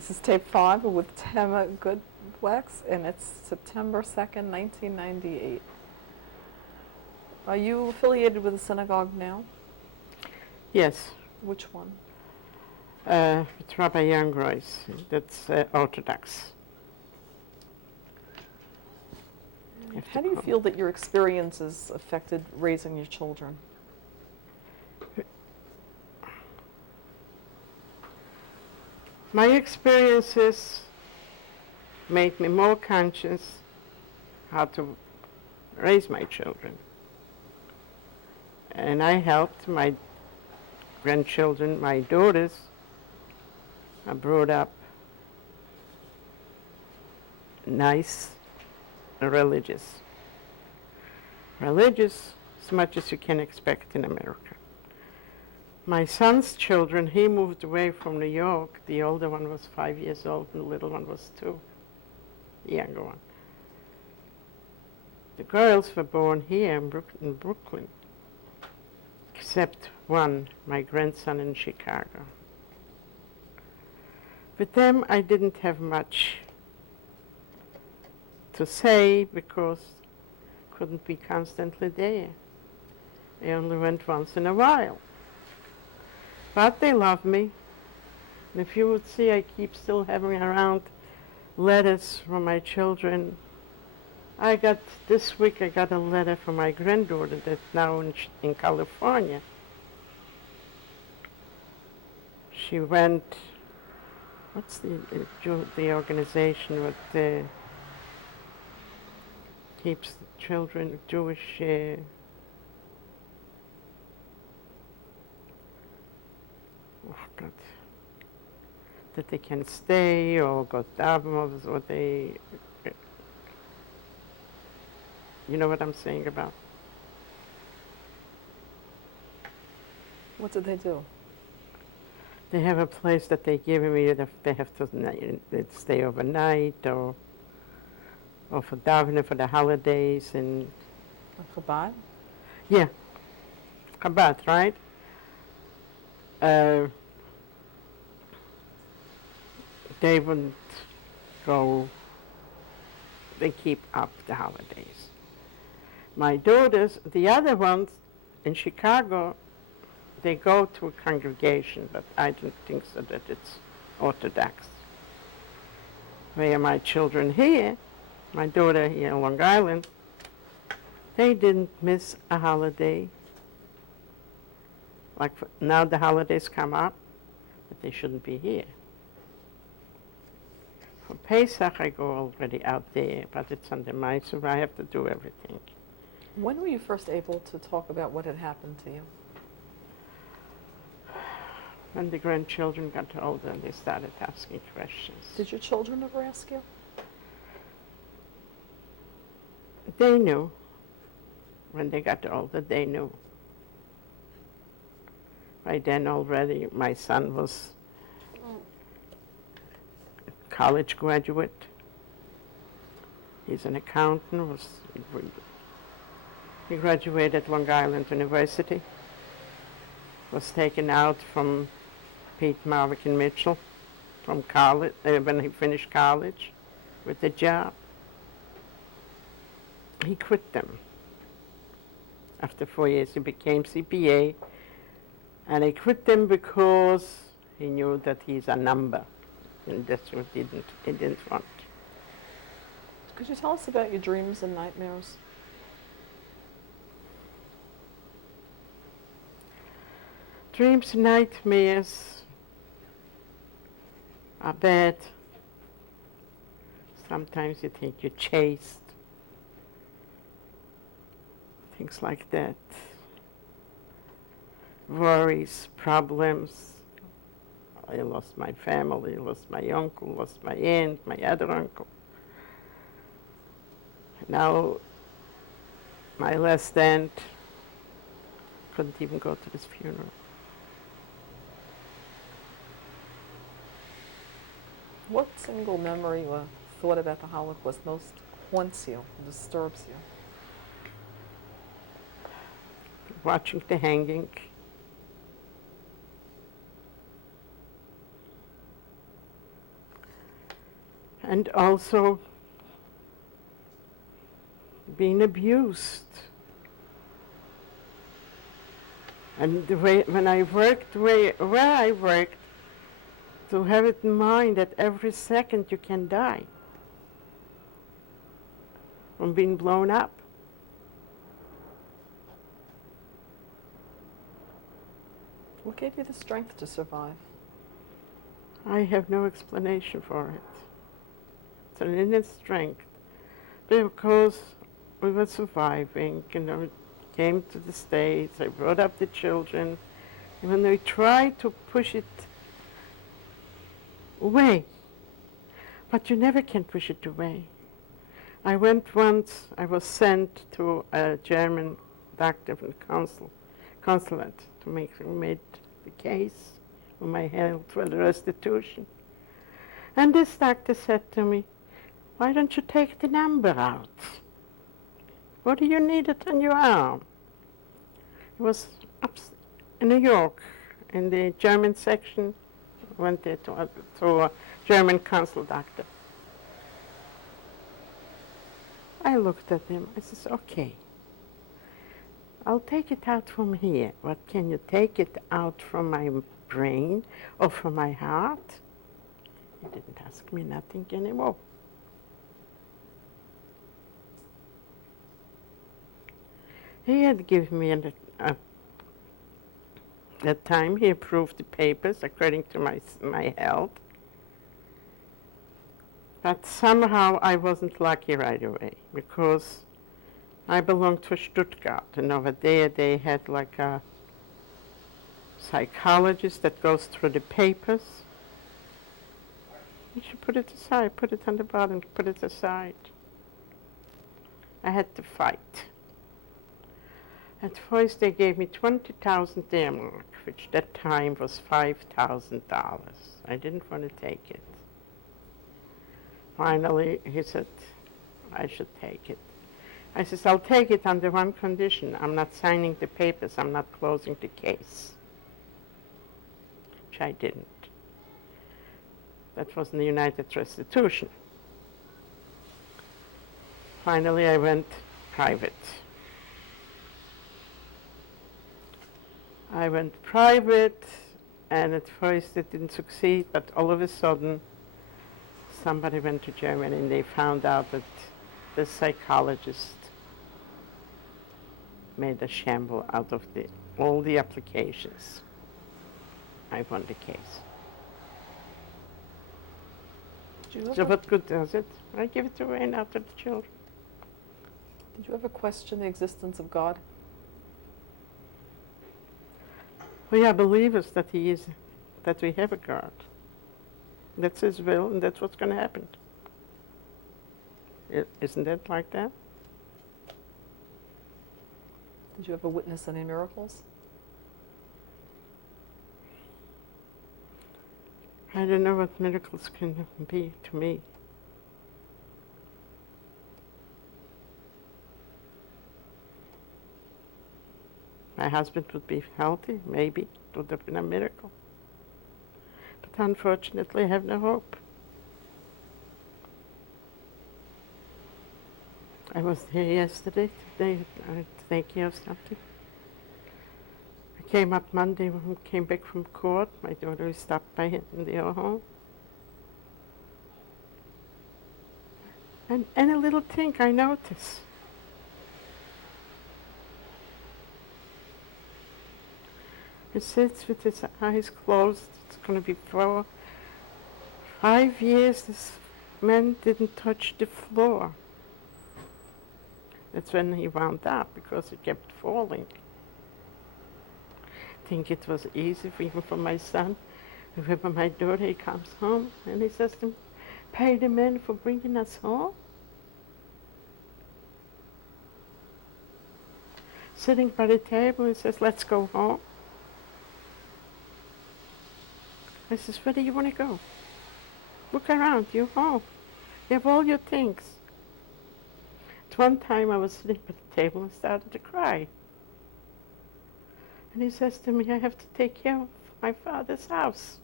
This is tape 5 with Tema Gutwaks, and it's September 2nd, 1998. Are you affiliated with a synagogue now? Yes, Which one? with Rabbi Youngroyce. That's Orthodox. How do you feel that your experiences affected raising your children? My experiences made me more conscious how to raise my children. And I helped my grandchildren, my daughters, are brought up nice, religious. Religious as much as you can expect in America. My son's children, he moved away from New York. The older one was 5 years old and the little one was 2, the younger one. The girls were born here in Brooklyn, except one, my grandson in Chicago. With them, I didn't have much to say because I couldn't be constantly there. I only went once in a while. But they love me. And if you would see, I keep still having around letters from my children. This week I got a letter from my granddaughter that's now in California. She went, what's the organization that keeps children, Jewish, God, that they can stay or go down or they, you know what I'm saying about? What did they do? They have a place that they give me that they have to stay overnight or for davening for the holidays and. Chabad? Yeah, Chabad, right? They wouldn't go. They keep up the holidays. My daughters, the other ones in Chicago, they go to a congregation, but I don't think so that it's Orthodox. Where my children here, my daughter here in Long Island, they didn't miss a holiday. Like now the holidays come up, but they shouldn't be here. For Pesach, I go already out there, but it's under my so I have to do everything. When were you first able to talk about what had happened to you? When the grandchildren got older, they started asking questions. Did your children ever ask you? They knew. When they got older, they knew. By then already, my son was a college graduate. He's an accountant. He graduated Long Island University. Was taken out from Pete Marvick and Mitchell from college when he finished college with a job. He quit them. After 4 years, he became CPA, and he quit them because he knew that he's a number, and that's what he didn't want. Could you tell us about your dreams and nightmares? Dreams and nightmares are bad. Sometimes you think you're chased. Things like that. Worries, problems. I lost my family, lost my uncle, lost my aunt, my other uncle. Now, my last aunt couldn't even go to this funeral. What single memory or thought about the Holocaust most haunts you, disturbs you? Watching the hanging. and also being abused. And the way, when I worked, where I worked, to have it in mind that every second you can die from being blown up. What gave you the strength to survive? I have no explanation for it. It's an inner strength. Because we were surviving, came to the States, I brought up the children, and when we tried to push it away, but you never can push it away. I went once, I was sent to a German doctor from the consulate to make made the case for my health for the restitution. And this doctor said to me, "Why don't you take the number out? What do you need it on your arm?" It was up in New York, in the German section. Went there to a German consul doctor. I looked at him. I says, "Okay, I'll take it out from here. But can you take it out from my brain or from my heart?" He didn't ask me nothing anymore. He had given me that time he approved the papers according to my health. But somehow I wasn't lucky right away because I belonged to Stuttgart, and over there they had like a psychologist that goes through the papers. You should put it aside, put it on the bottom, put it aside. I had to fight. At first they gave me 20,000 D-Mark, which that time was $5,000. I didn't want to take it. Finally, he said, I should take it. I said, I'll take it under one condition. I'm not signing the papers. I'm not closing the case. Which I didn't. That was in the United Restitution. Finally, I went private. I went private, and at first it didn't succeed, but all of a sudden, somebody went to Germany and they found out that the psychologist made a shamble out of all the applications. I won the case. So what good does it? I give it away now to the children. Did you ever question the existence of God? We are believers that that we have a God. That's His will, and that's what's going to happen. Isn't it like that? Did you ever witness any miracles? I don't know what miracles can be to me. My husband would be healthy, maybe. It would have been a miracle. But unfortunately, I have no hope. I was here yesterday to take care of something. I came up Monday when I came back from court. My daughter stopped by in their home. And any little thing I notice. He sits with his eyes closed. It's going to be 5 years this man didn't touch the floor. That's when he wound up, because he kept falling. I think it was easy even for my son. Whenever my daughter, he comes home and he says to me, "Pay the man for bringing us home." Sitting by the table, he says, "Let's go home." I says, "Where do you want to go? Look around, you're home. You have all your things." At one time I was sitting by the table and started to cry. And he says to me, "I have to take care of my father's house."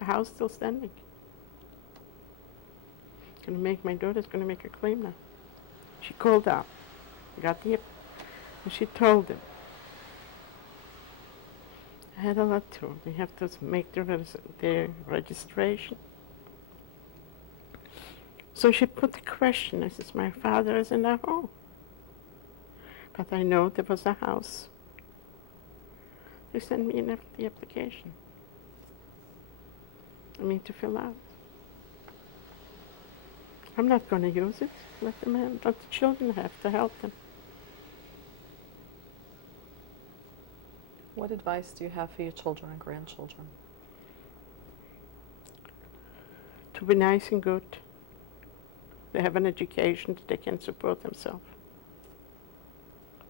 The house still standing. My daughter's gonna make a claim now. She called up, got the, and she told them. I had a lot to. They have to make their registration. So she put the question. I says, my father is in a home. But I know there was a house. They sent me the application. To fill out. I'm not going to use it. Let the children have to help them. What advice do you have for your children and grandchildren? To be nice and good. They have an education that they can support themselves.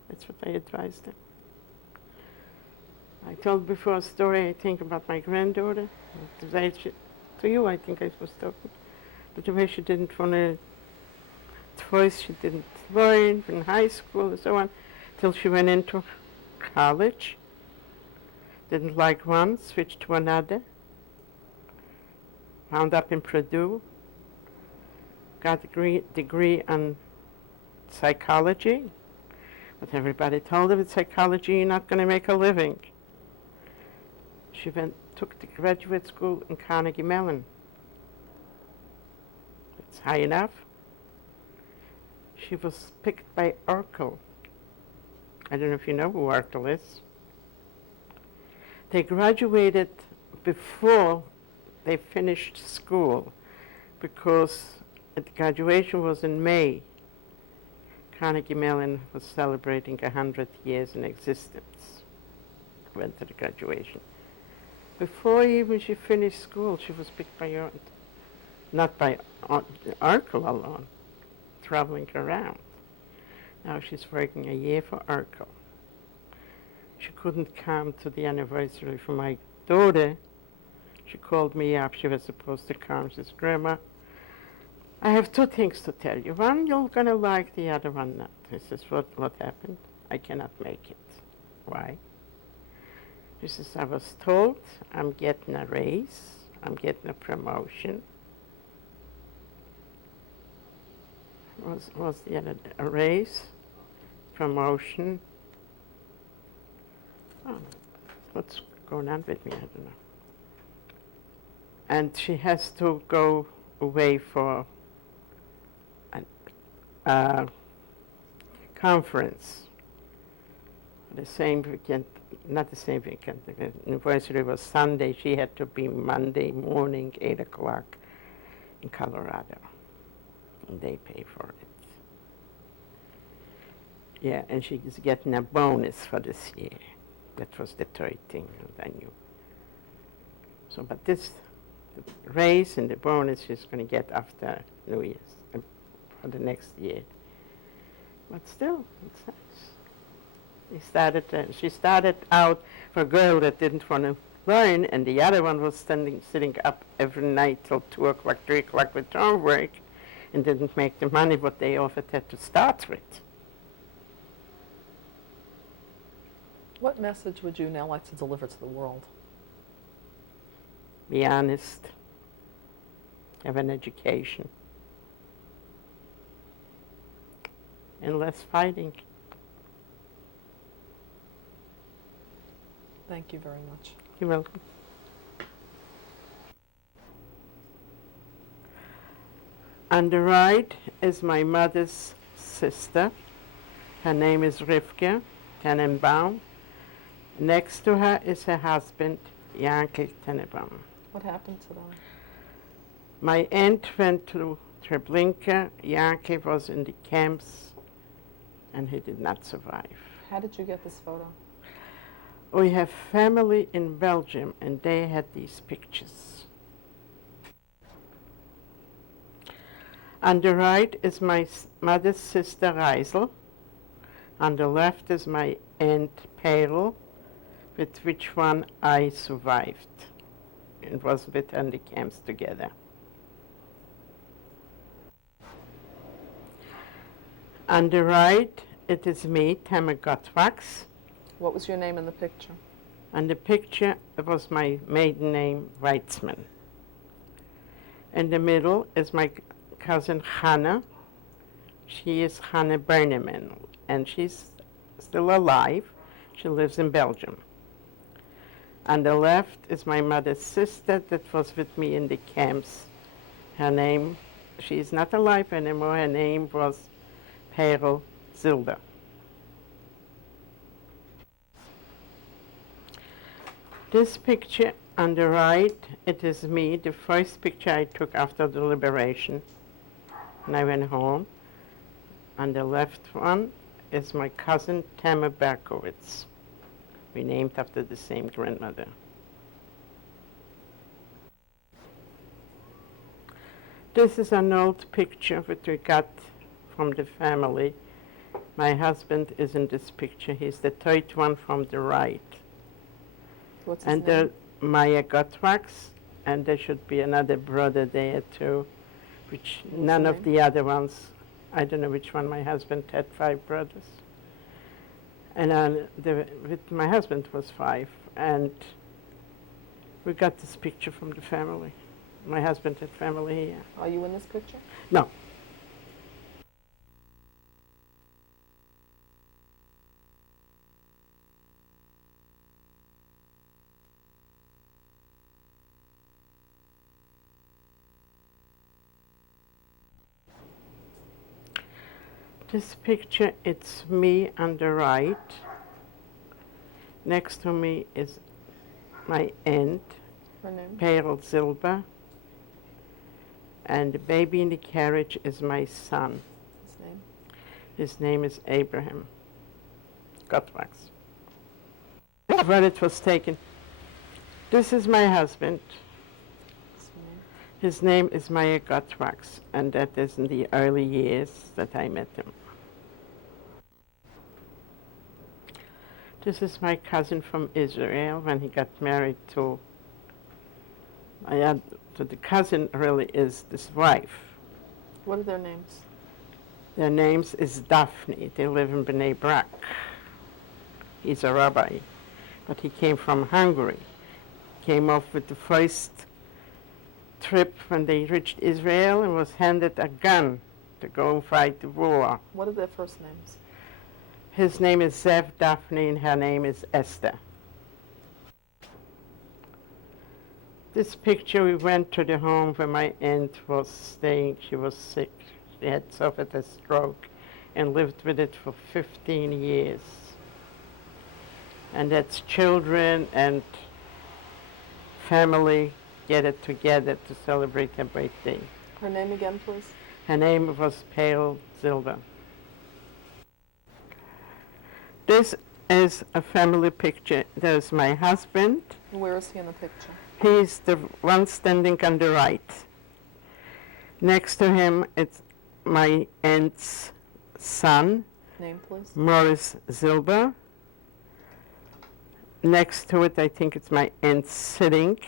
That's what I advise them. I told before a story, I think, about my granddaughter. To you, I think I was talking. But the way she didn't want to, first she didn't learn in high school and so on, till she went into college. Didn't like one, switched to another. Wound up in Purdue. Got a degree on psychology. But everybody told her with psychology you're not going to make a living. She took the graduate school in Carnegie Mellon. It's high enough. She was picked by Oracle. I don't know if you know who Oracle is. They graduated before they finished school because the graduation was in May. Carnegie Mellon was celebrating 100 years in existence. Went to the graduation. Before even she finished school, she was picked by, not by Oracle alone, traveling around. Now she's working a year for Oracle. She couldn't come to the anniversary for my daughter. She called me up. She was supposed to come. She says, Grandma, I have two things to tell you. One you're going to like, the other one not. I says, what happened? I cannot make it. Why? She says, I was told I'm getting a raise. I'm getting a promotion. Was the other a raise, promotion? Oh, what's going on with me? I don't know. And she has to go away for a conference. The same weekend, not the same weekend. The anniversary was Sunday. She had to be Monday morning, 8 o'clock in Colorado. And they pay for it. Yeah, and she's getting a bonus for this year. That was the third thing that I knew. So, but this the raise and the bonus she's going to get after New Year's for the next year. But still, it's nice. She started out for a girl that didn't want to learn, and the other one was sitting up every night till 2 o'clock, 3 o'clock with homework, and didn't make the money what they offered her to start with. What message would you now like to deliver to the world? Be honest. Have an education. And less fighting. Thank you very much. You're welcome. On the right is my mother's sister. Her name is Rivka Tenenbaum. Next to her is her husband, Yankel Tenenbaum. What happened to them? My aunt went to Treblinka. Yankel was in the camps, and he did not survive. How did you get this photo? We have family in Belgium, and they had these pictures. On the right is my mother's sister, Reisel. On the left is my aunt, Perl, with which one I survived and was with her in the camps together. On the right, it is me, Tema Gutwaks. What was your name in the picture? On the picture, it was my maiden name, Weitzman. In the middle is my cousin Hannah. She is Hannah Berneman, and she's still alive. She lives in Belgium. On the left is my mother's sister that was with me in the camps. Her name, she is not alive anymore, her name was Perel Zilber. This picture on the right, it is me, the first picture I took after the liberation when I went home. On the left one is my cousin Tema Gutwaks. We named after the same grandmother. This is an old picture that we got from the family. My husband is in this picture. He's the third one from the right. What's his And name? Maya Gutwaks, and there should be another brother there too, which none of the other ones, I don't know which one. My husband had 5 brothers. And with my husband was 5, and we got this picture from the family. My husband had family here. Are you in this picture? No. This picture, it's me on the right. Next to me is my aunt, Her name? Perel Zilber. And the baby in the carriage is my son. His name? His name is Abraham Gutwaks. Where it was taken. This is my husband. His name? His name is Maya Gutwaks, and that is in the early years that I met him. This is my cousin from Israel when he got married to the cousin really is this wife. What are their names? Their names is Daphne. They live in Bnei Brak. He's a rabbi, but he came from Hungary. Came off with the first trip when they reached Israel and was handed a gun to go and fight the war. What are their first names? His name is Zev Daphne and her name is Esther. This picture, we went to the home where my aunt was staying. She was sick. She had suffered a stroke and lived with it for 15 years. And that's children and family gathered together to celebrate her birthday. Her name again, please? Her name was Perel Zilber. This is a family picture. There's my husband. Where is he in the picture? He's the one standing on the right. Next to him, it's my aunt's son, Name, please? Morris Zilber. Next to it, I think it's my aunt sitting.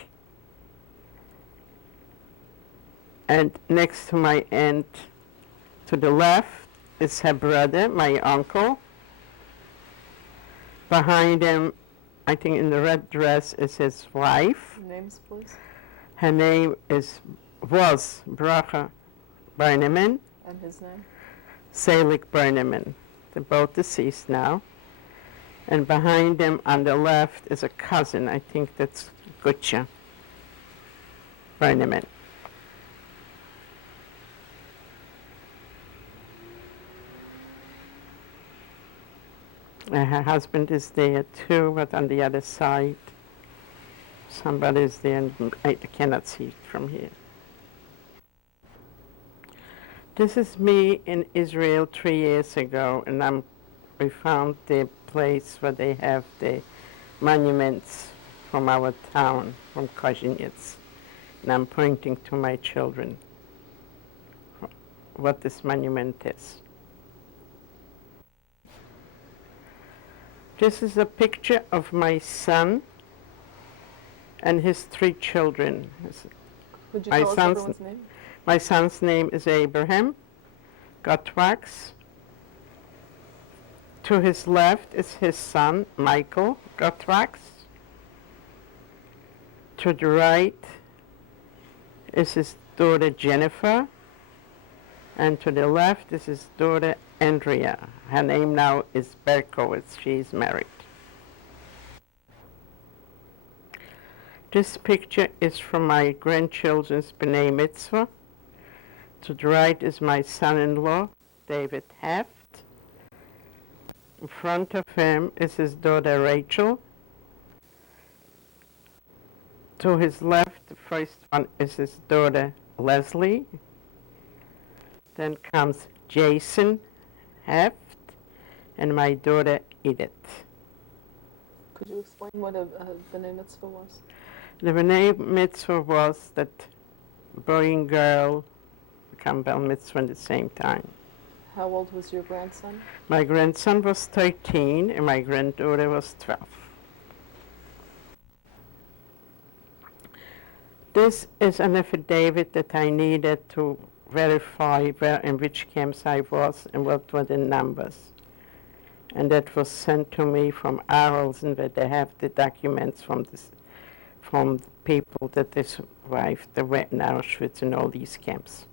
And next to my aunt, to the left, is her brother, my uncle. Behind him, I think in the red dress, is his wife. Names, please? Her name was Bracha Berneman, And his name? Selig Berneman. They're both deceased now. And behind them on the left is a cousin, I think that's Gutcha Berneman. Her husband is there too, but on the other side, somebody's there, and I cannot see it from here. This is me in Israel 3 years ago, and we found the place where they have the monuments from our town, from Kozhenitz. And I'm pointing to my children what this monument is. This is a picture of my son and his 3 children. Would you My tell us son's- everyone's name? My son's name is Abraham Gutwaks. To his left is his son, Michael Gutwaks. To the right is his daughter, Jennifer. And to the left is his daughter, Andrea. Her name now is Berkowitz. She is married. This picture is from my grandchildren's B'nai Mitzvah. To the right is my son-in-law, David Heft. In front of him is his daughter, Rachel. To his left, the first one is his daughter, Leslie. Then comes Jason Heft and my daughter, Edith. Could you explain what a B'nai Mitzvah was? The B'nai Mitzvah was that boy and girl become Bar Mitzvah at the same time. How old was your grandson? My grandson was 13 and my granddaughter was 12. This is an affidavit that I needed to verify where in which camps I was and what were the numbers. And that was sent to me from Arlsen, where they have the documents from people that they survived the wet in Auschwitz and all these camps.